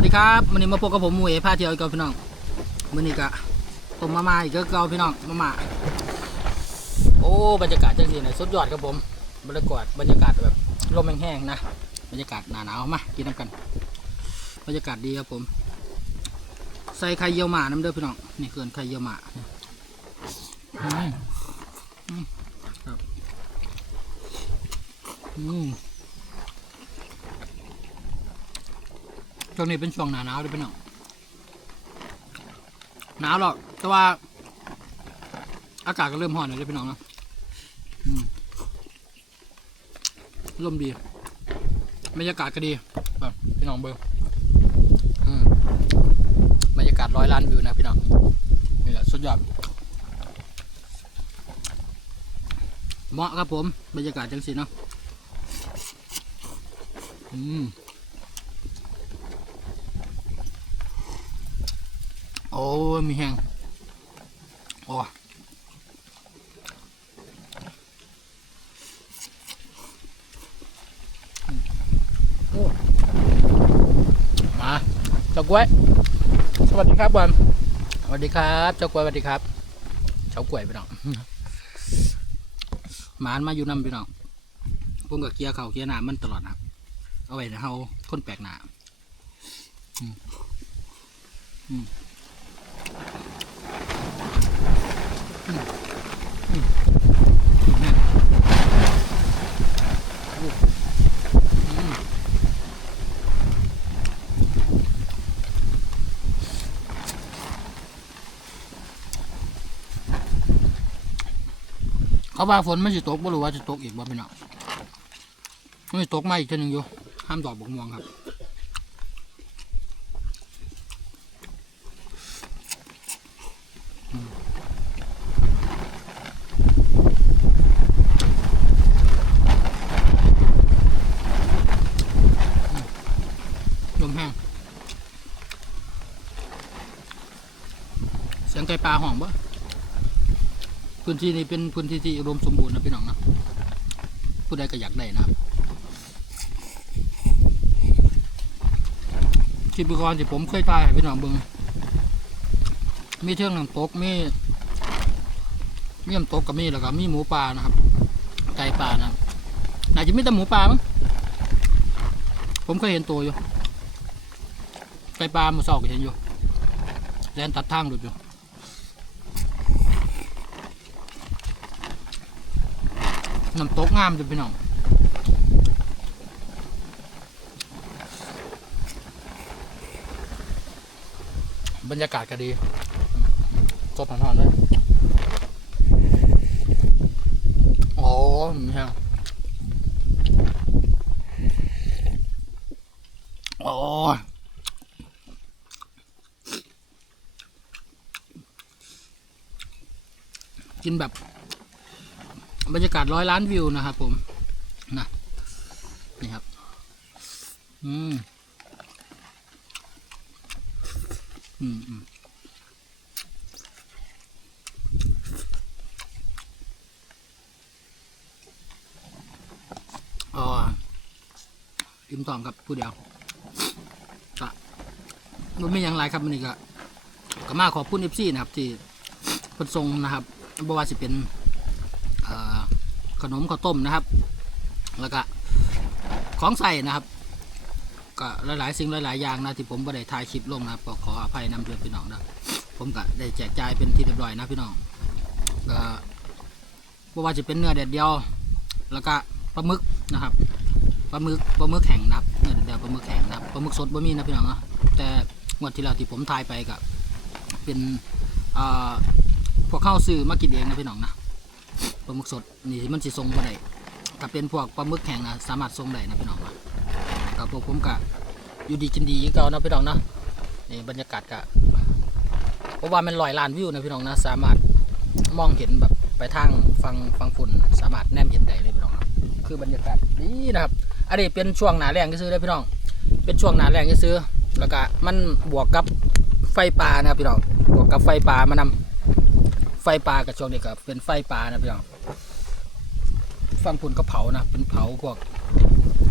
วัสดีครับวันนี้มาพบกับผมมวยพาเที่ยวอีกแล้วพี่น้องวันนี้ก็ต้มมามาอีกแล้วเกาพี่น้องมามาโอ้บรรยากาศจังสีนะสุดยอดครับผมบรรยากาศบรรยากาศแบบลมแห้งๆนะบรรยากาศหนาหนาวมากินน้ำกัน บรรยากาศดีครับผม ใส่ไข่เยี่ยวหมาน้ำเด้อพี่น้องนี่เกินไข่เยี่ยวหมาอืมอืมครับอืม ช่วงนี้เป็นช่วงหนาหนาวด้วยพี่น้องหนาวหรอกแต่ว่า อากาศก็เริ่มร้อนแล้วด้วยพี่น้องนะอืมลมดีบรรยากาศก็ดีแบบพี่น้องเบอร์อืมบรรยากาศร้อยล้านวิวนะพี่น้องนี่แหละสุดยอดเหมาะครับผม บรรยากาศจังสิเนาะอืม อ้ยมีแห้งโอ้โอ้มาเจ้ากล้วย สวัสดีครับบอลสวัสดีครับเจ้ากล้วยสวัสดีครับเจ้ากล้วยพี่น้องหมานมาอยู่นำพี่น้องผมกับเกียร์เขาเกียร์หนามันตลอดนะครับเอาไว้นะเฮาคนแปลกหนาอืมอืม เขาว่าฝนไมันจะตกบ่รู้ว่าจะตกอีกบ่พี่น้องมันจะตกมาอีกเทีนึงอยู่ห้ามดอกบกม่วงครับ สียงไก่ปลาห้องบ่พื้นที่นี้เป็นพื้นที่ที่อุดมสมบูรณ์นะพี่น้องนะผู้ใดก็อยากได้นะครับคลิปก่อนที่ผมเคยถ่ายให้พี่น้องเบิงมีเทื่องหน้ำตกมีมีน้ำตกกับมีแล้วก็มีหมูป่านะครับ ไก่ป่านะครับน่าจะมีแต่หมูป่ามั้งผมเคยเห็นตัวอยู่ ไก่ปลาหมูสอกเห็นอยู่แลนตัดทางหลุดอยู่ น้ำตกงามจะพี่น้องบรรยากาศก็ดีสดหอนๆเลยโอ้มีฮะโอ้ยกินแบบ บรรยากาศร้อยล้านวิวนะครับผมนะนี่ครับ อืม อืมอืมอ๋ออิ่มท้องครับผู้เดียวก็มันไม่ยังไรครับมันนี่ก็ก็มาขอบคุณเอฟซีนะครับ ที่เพิ่นส่งนะครับบว่าสิเป็นอ่อ ขนมข้าวต้มนะครับ แล้วก็ของใส่นะครับ ก็หลายๆสิ่งหลายๆอย่างนะที่ผมไ่ได้ถ่ายคลิปลงนะครับก็ขออภัยนำเพื่อนพี่น้องนะผมก็ได้แจกจ่ายเป็นที่เรียบร้อยนะพี่น้องก็บ่ว่าจะเป็นเนื้อแดดเดียว แล้วก็ปลาหมึกนะครับปลาหมึกปลาหมึกแข็งนะครับเนื้อแดดเดียวปลาหมึกแข็งนะครับปลาหมึกสดบ่มีนะพี่น้องนะแต่งวดที่แล้วที่ผมถ่ายไปก็เป็นพวกข้าวซื้อมากินเองนะพี่น้องนะ ปลาหมึกสดนี่มันสิทรงบ่ได้ถ้าเป็นพวกปลาหมึกแข็งนะสามารถทรงได้นะพี่น้องนะกับพวกผมกะอยู่ดีกินดีคือเก่านะพี่น้องนะนี่บรรยากาศกะเพราะว่ามันลอยลานวิวนะพี่น้องนะสามารถมองเห็นแบบไปทางฟังฟังฝุ่นสามารถแนมเห็นได้เลยพี่น้องนะคือบรรยากาศดีนะครับอันนี้เป็นช่วงหนาแรงที่ซื้อได้พี่น้อง เป็นช่วงหนาแรงที่ซื้อแล้วก็มันบวกกับไฟป่านะครับพี่น้องบวกกับไฟป่ามานำไฟป่ากับช่วงนี้ก็เป็นไฟป่านะพี่น้อง ฟังพุ่นก็เผานะเป็นเผาพวก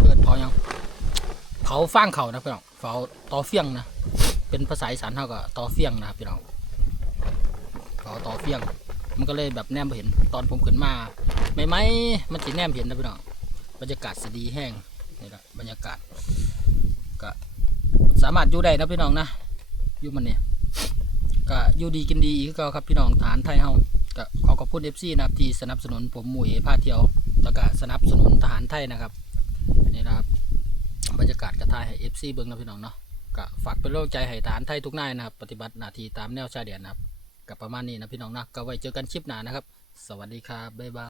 เกิดเผายังเผาฟางเขานะพี่น้องเฝ้าตอเฟียงนะเป็นภาษาอีสานเท่ากับตอเฟียงนะครับพี่น้องเฝ้าตอเฟียง มันก็เลยแบบแนมเห็นตอนผมขึ้นมาไม่ไหมมันจะแนมเห็นนะพี่น้องบรรยากาศสดีแห้งนี่แหละบรรยากาศก็สามารถอยู่ได้นะพี่น้องนะอยู่มันเนี่ยก็อยู่ดีกินดีอีกก็ครับพี่น้องฐานไทยเฮาก็ขอขอบคุณเอฟซีนะครับที่สนับสนุนผมหมุยพาเที่ยว แล้วก็สนับสนุนทหารไทยนะครับนี่นะครับบรรยากาศกระทายให้เอฟซีเบิ้งนะพี่น้องเนาะก็ฝากเป็นโลกใจให้ทหารไทยทุกนายนะครับ ปฏิบัติหน้าที่ตามแนวชายแดนนะครับกับประมาณนี้นะพี่น้องนะก็ไว้เจอกันคลิปหน้านะครับ สวัสดีครับบ๊ายบาย